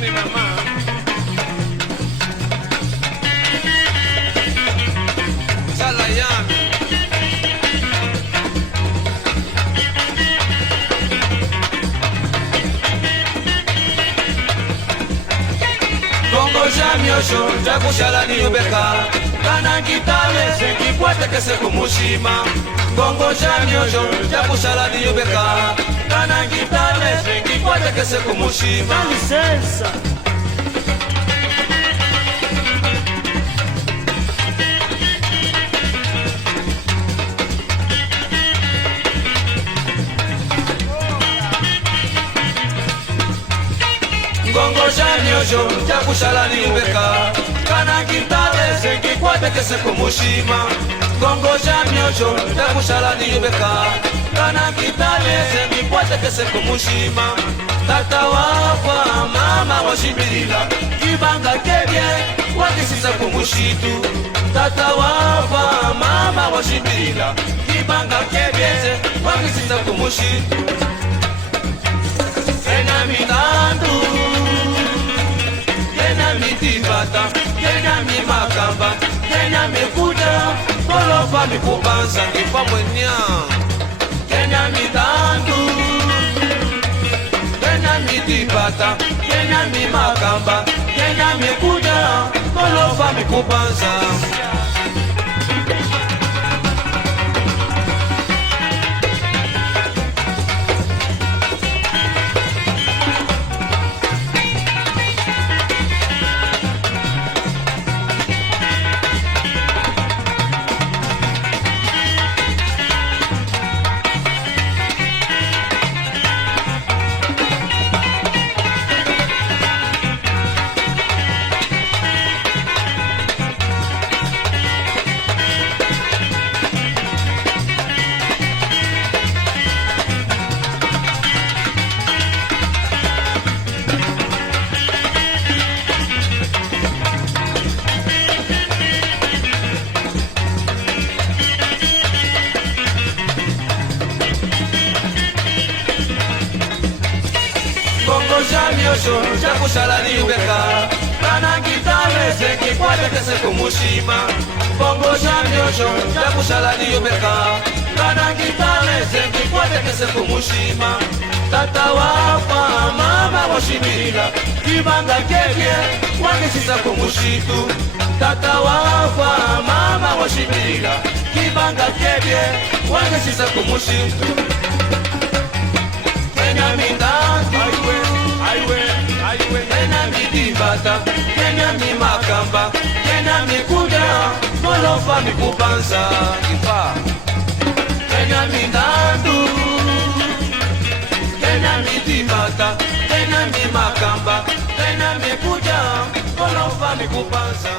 mi mamá. Salayami. Bongo jamyosho jakushala niyubeka kana ngitale sengikwate kese kumushima. Bongo jamyosho jakushala niyubeka kana ngitale sengikwate kese kumushima. Licença. Bongo jamyosho jakushala niyubeka kana ngitale sengikwate kese kumushima. Bongo jamyosho jakushala niyubeka kana ngitale sengikwate kese kumushima. Tata wafa mama washibirila kibanga kebye wakisisa kumushitu. Tata wafa mama washibirila kibanga kebye wakisisa kumushitu. Ena mitandu ena mitibata ena mimakamba ena mikuda kolofa mikubanza ifa mwenya. Ena mitandu ena mitibata ena mimakamba ena mikuda kolofa mikubanza. Bongo jamyosho jakushala niyubeka kana ngitale sengikwate kese kumushima. Bongo jamyosho jakushala niyubeka kana ngitale sengikwate kese kumushima. Tata wafa mama washibirila kibanga kebye wakisisa kumushitu. Tata wafa mama washibirila kibanga kebye wakisisa kumushitu. Ena mitandu ena mitibata ena mimakamba ena mikuda kolofa mikubanza ifa. Ena mitandu ena mitibata ena mimakamba ena mikuda kolofa mikubanza.